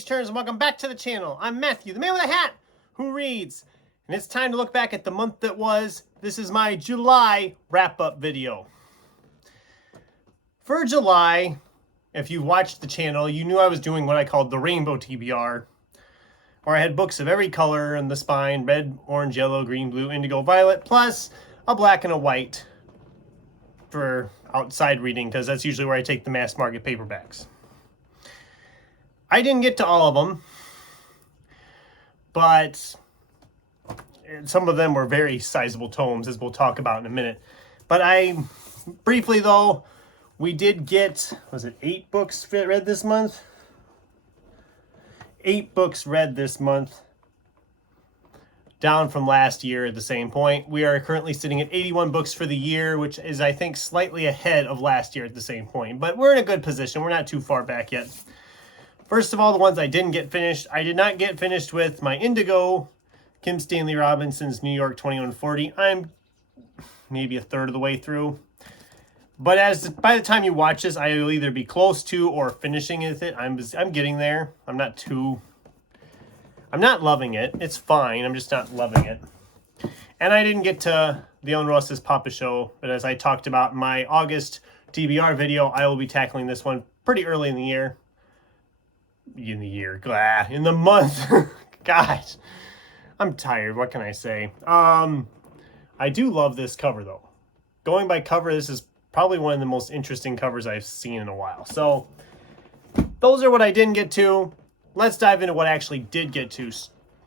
takes turns and welcome back to the channel. I'm Matthew, the man with a hat who reads. And it's time to look back at the month that was. This is my July wrap-up video. For July, if you watched the channel, you knew I was doing what I called the Rainbow TBR, where I had books of every color in the spine: red, orange, yellow, green, blue, indigo, violet, plus a black and a white for outside reading, because that's usually where I take the mass market paperbacks. I didn't get to all of them, but some of them were very sizable tomes, as we'll talk about in a minute. But briefly though, we did get, was it 8 books read this month? 8 books read this month, down from last year at the same point. We are currently sitting at 81 books for the year, which is, I think, slightly ahead of last year at the same point. But we're in a good position. We're not too far back yet. First of all, the ones I didn't get finished. I did not get finished with my Indigo, Kim Stanley Robinson's New York 2140. I'm maybe a third of the way through. But by the time you watch this, I will either be close to or finishing with it. I'm getting there. I'm not loving it. It's fine. I'm just not loving it. And I didn't get to Leon Ross's Papa Show, but as I talked about in my August TBR video, I will be tackling this one pretty early in the year. In the month. God, I'm tired. What can I say? I do love this cover though. Going by cover, this is probably one of the most interesting covers I've seen in a while. So those are what I didn't get to. Let's dive into what I actually did get to.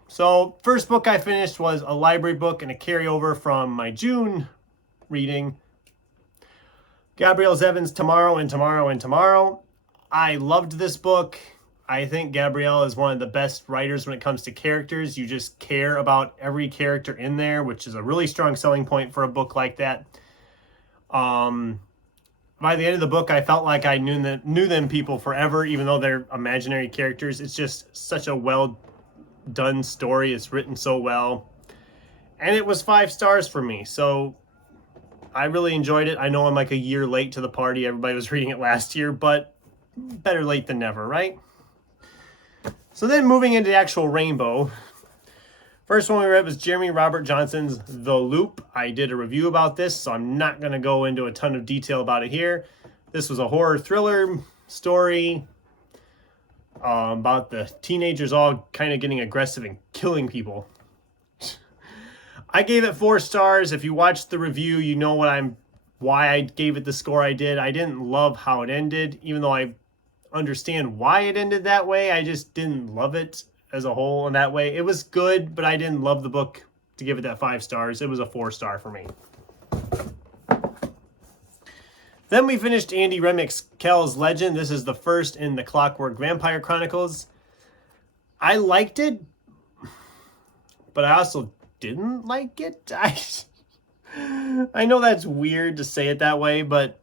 So first book I finished was a library book and a carryover from my June reading. Gabrielle Zevin's Tomorrow and Tomorrow and Tomorrow. I loved this book. I think Gabrielle is one of the best writers when it comes to characters. You just care about every character in there, which is a really strong selling point for a book like that. By the end of the book, I felt like I knew them people forever, even though they're imaginary characters. It's just such a well done story. It's written so well. And it was 5 stars for me. So I really enjoyed it. I know I'm like a year late to the party. Everybody was reading it last year, but better late than never, right? So then moving into the actual Rainbow. First one we read was Jeremy Robert Johnson's The Loop. I did a review about this, so I'm not going to go into a ton of detail about it here. This was a horror thriller story about the teenagers all kind of getting aggressive and killing people. I gave it 4 stars. If you watched the review, you know why I gave it the score I did. I didn't love how it ended, even though I understand why it ended that way. I just didn't love it as a whole in that way. It was good, but I didn't love the book to give it that 5 stars. It was a 4 star for me. Then we finished Andy Remick's Kel's Legend. This is the first in the Clockwork Vampire Chronicles. I liked it, but I also didn't like it. I know that's weird to say it that way, but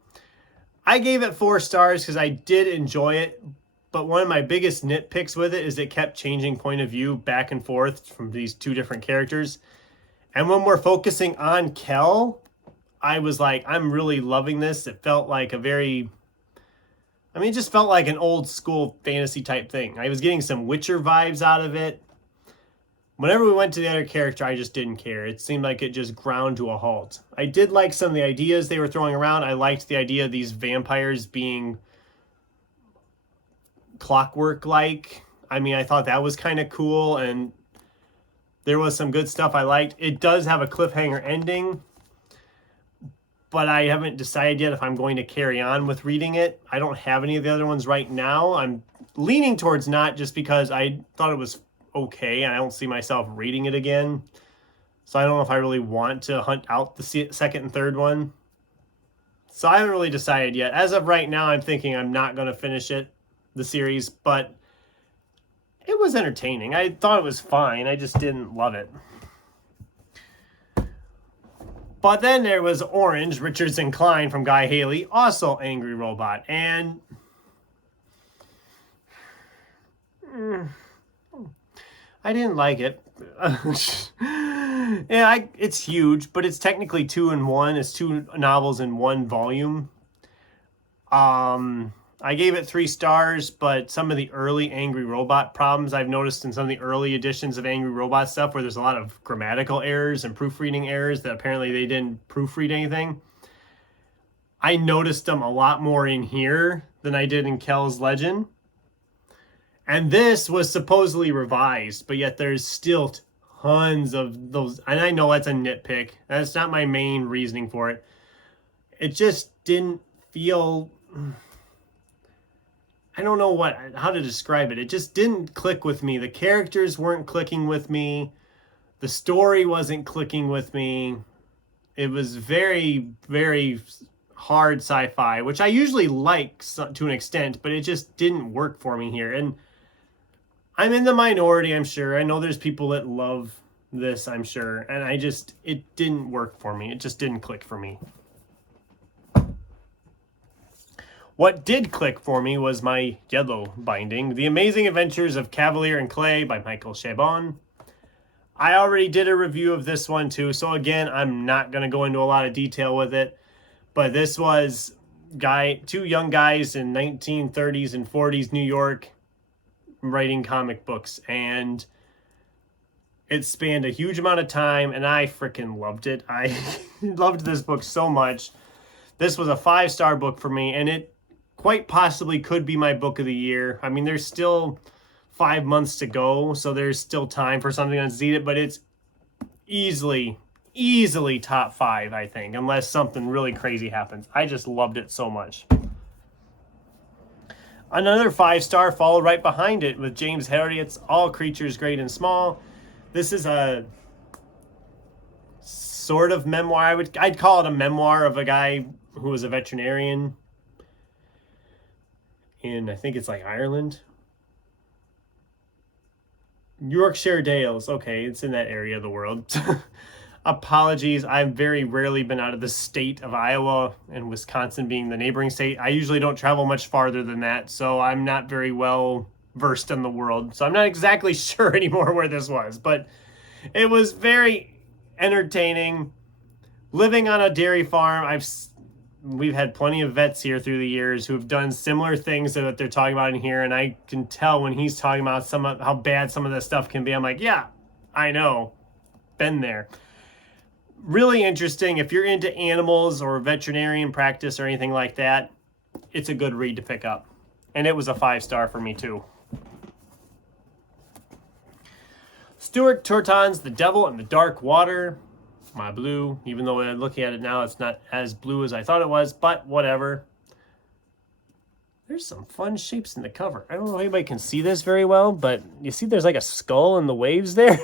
I gave it 4 stars because I did enjoy it, but one of my biggest nitpicks with it is it kept changing point of view back and forth from these 2 different characters. And when we're focusing on Kel, I was like, I'm really loving this. It felt like it just felt like an old school fantasy type thing. I was getting some Witcher vibes out of it. Whenever we went to the other character, I just didn't care. It seemed like it just ground to a halt. I did like some of the ideas they were throwing around. I liked the idea of these vampires being clockwork-like. I mean, I thought that was kind of cool, and there was some good stuff I liked. It does have a cliffhanger ending, but I haven't decided yet if I'm going to carry on with reading it. I don't have any of the other ones right now. I'm leaning towards not, just because I thought it was okay, and I don't see myself reading it again. So I don't know if I really want to hunt out the second and third one. So I haven't really decided yet. As of right now, I'm thinking I'm not going to finish the series, but it was entertaining. I thought it was fine. I just didn't love it. But then there was Orange, Richards and Klein from Guy Haley, also Angry Robot, and I didn't like it. Yeah, it's huge, but it's technically 2 in 1. It's 2 novels in 1 volume. I gave it 3 stars, but some of the early Angry Robot problems I've noticed in some of the early editions of Angry Robot stuff, where there's a lot of grammatical errors and proofreading errors that apparently they didn't proofread anything. I noticed them a lot more in here than I did in Kel's Legend. And this was supposedly revised, but yet there's still tons of those. And I know that's a nitpick. That's not my main reasoning for it. It just didn't feel... I don't know how to describe it. It just didn't click with me. The characters weren't clicking with me. The story wasn't clicking with me. It was very, very hard sci-fi, which I usually like to an extent, but it just didn't work for me here. And I'm in the minority, I'm sure. I know there's people that love this, I'm sure. And it didn't work for me. It just didn't click for me. What did click for me was my yellow binding, The Amazing Adventures of Kavalier and Clay by Michael Chabon. I already did a review of this one too, so again, I'm not going to go into a lot of detail with it. But this was two young guys in 1930s and 40s New York writing comic books, and it spanned a huge amount of time, and I freaking loved it. I loved this book so much. This was a 5-star book for me, and it quite possibly could be my book of the year. I mean, there's still 5 months to go, so there's still time for something to Unseat It, but it's easily top 5, I think, unless something really crazy happens. I just loved it so much. Another 5-star followed right behind it with James Herriot's All Creatures Great and Small. This is a sort of memoir. I'd call it a memoir of a guy who was a veterinarian in, I think it's like Ireland. Yorkshire Dales. Okay, it's in that area of the world. Apologies, I've very rarely been out of the state of Iowa, and Wisconsin being the neighboring state. I usually don't travel much farther than that, so I'm not very well versed in the world. So I'm not exactly sure anymore where this was, but it was very entertaining. Living on a dairy farm, we've had plenty of vets here through the years who have done similar things that they're talking about in here, and I can tell when he's talking about how bad some of this stuff can be. I'm like, yeah, I know. Been there. Really interesting. If you're into animals or veterinarian practice or anything like that, it's a good read to pick up. And it was a 5-star for me too. Stuart Turton's The Devil in the Dark Water. My blue, even though looking at it now, it's not as blue as I thought it was, but whatever. There's some fun shapes in the cover. I don't know if anybody can see this very well, but you see there's like a skull in the waves there?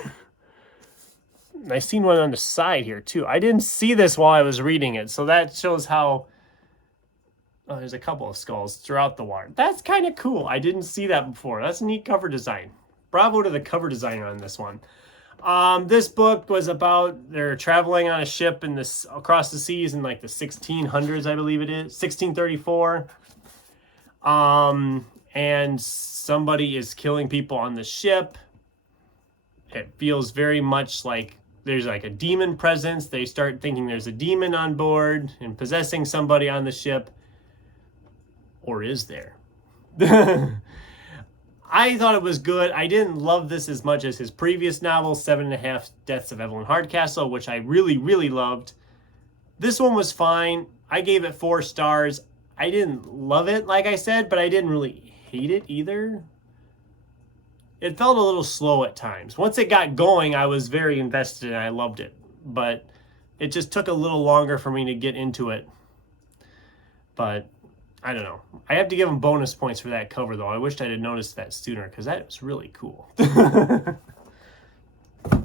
And I seen one on the side here too. I didn't see this while I was reading it, so that shows how there's a couple of skulls throughout the water. That's kind of cool. I didn't see that before. That's a neat cover design. Bravo to the cover designer on this one. This book was about they're traveling on a ship across the seas in like the 1600s, I believe it is, 1634. And somebody is killing people on the ship. It feels very much like there's like a demon presence. They start thinking there's a demon on board and possessing somebody on the ship. Or is there? I thought it was good. I didn't love this as much as his previous novel, 7.5 Deaths of Evelyn Hardcastle, which I really, really loved. This one was fine. I gave it 4 stars. I didn't love it, like I said, but I didn't really hate it either. It felt a little slow at times. Once it got going, I was very invested and I loved it. But it just took a little longer for me to get into it. But I don't know. I have to give him bonus points for that cover, though. I wished I had noticed that sooner, because that was really cool.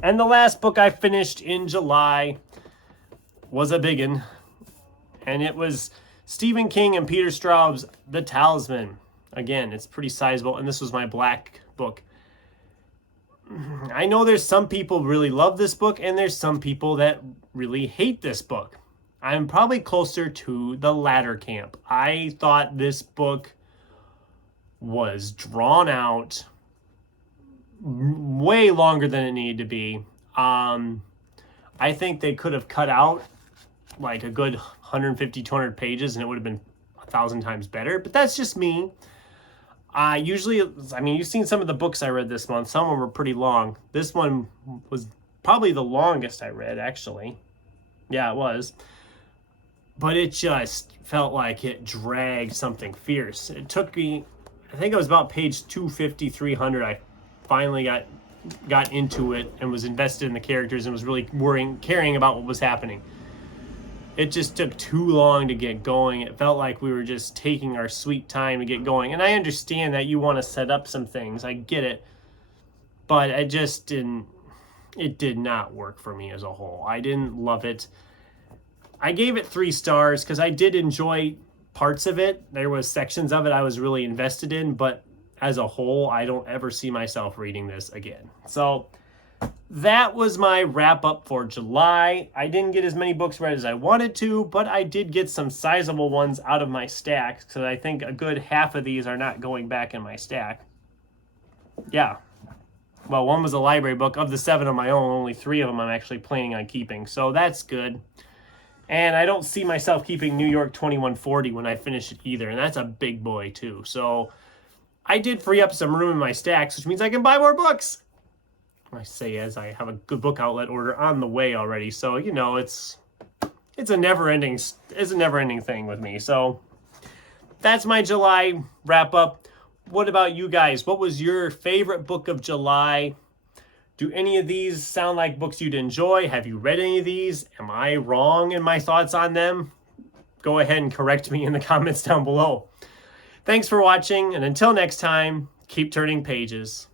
And the last book I finished in July was a biggin. And it was Stephen King and Peter Straub's The Talisman. Again, it's pretty sizable, and this was my black book. I know there's some people really love this book, and there's some people that really hate this book. I'm probably closer to the latter camp. I thought this book was drawn out way longer than it needed to be. I think they could have cut out like a good 150, 200 pages and it would have been 1,000 times better, but that's just me. Usually, I mean, you've seen some of the books I read this month. Some of them were pretty long. This one was probably the longest I read, actually. Yeah, it was. But it just felt like it dragged something fierce. It took me, I think it was about page 250, 300. I finally got into it and was invested in the characters and was really caring about what was happening. It just took too long to get going. It felt like we were just taking our sweet time to get going. And I understand that you want to set up some things. I get it. But it did not work for me as a whole. I didn't love it. I gave it 3 stars because I did enjoy parts of it. There was sections of it I was really invested in, but as a whole, I don't ever see myself reading this again. So that was my wrap up for July. I didn't get as many books read as I wanted to, but I did get some sizable ones out of my stack because I think a good half of these are not going back in my stack. Yeah. Well, one was a library book. Of the 7 of my own, only 3 of them I'm actually planning on keeping. So that's good. And I don't see myself keeping New York 2140 when I finish it either. And that's a big boy too. So I did free up some room in my stacks, which means I can buy more books. I say as I have a good book outlet order on the way already. So, you know, it's a never-ending thing with me. So that's my July wrap up. What about you guys? What was your favorite book of July? Do any of these sound like books you'd enjoy? Have you read any of these? Am I wrong in my thoughts on them? Go ahead and correct me in the comments down below. Thanks for watching, and until next time, keep turning pages.